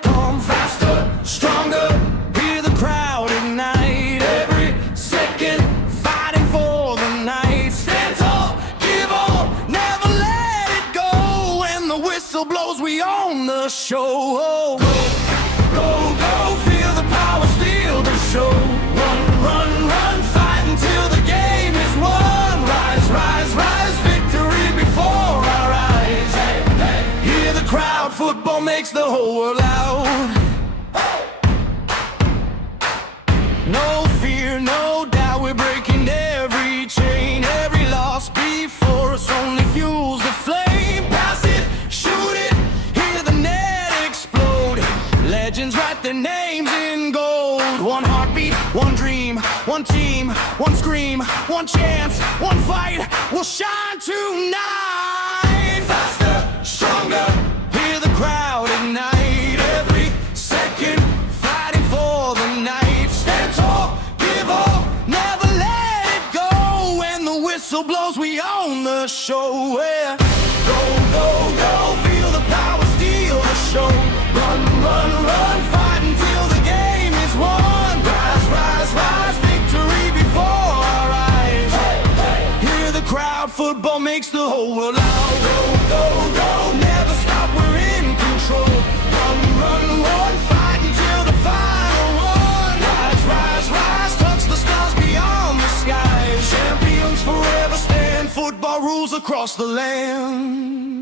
players come faster, stronger. Hear the crowd ignite. Every second fighting for the night. Stand tall, give all, never let it go. When the whistle blows, we own the show. Go, go, feel the power, steal the show. Run, run, run, fight until the game is won. Rise, rise, rise, victory before our eyes. Hear the crowd, football makes the whole world loud. No fear, no doubt, we're breaking every chain. Every loss before us only fuels the flame. Pass it, shoot it, hear the net explode. Legends write their names in gold. One heartbeat, one dream, one team, one scream, one chance, one fight. We'll shine tonight. Faster, stronger, hear the crowd ignite. Every second fighting for the night. Stand tall, give all, never let it go. When the whistle blows, we own the show. Yeah. Go, go, go, feel the power, steal the show. Run, run, run, fight until the game is won. Rise, rise, rise, victory before our eyes. Hear the crowd, football makes the whole world loud. Go, go, go, never stop, we're in control. Run, run, run, fight until the final one. Rise, rise, rise, touch the stars beyond the skies. Champions forever stand, football rules across the land.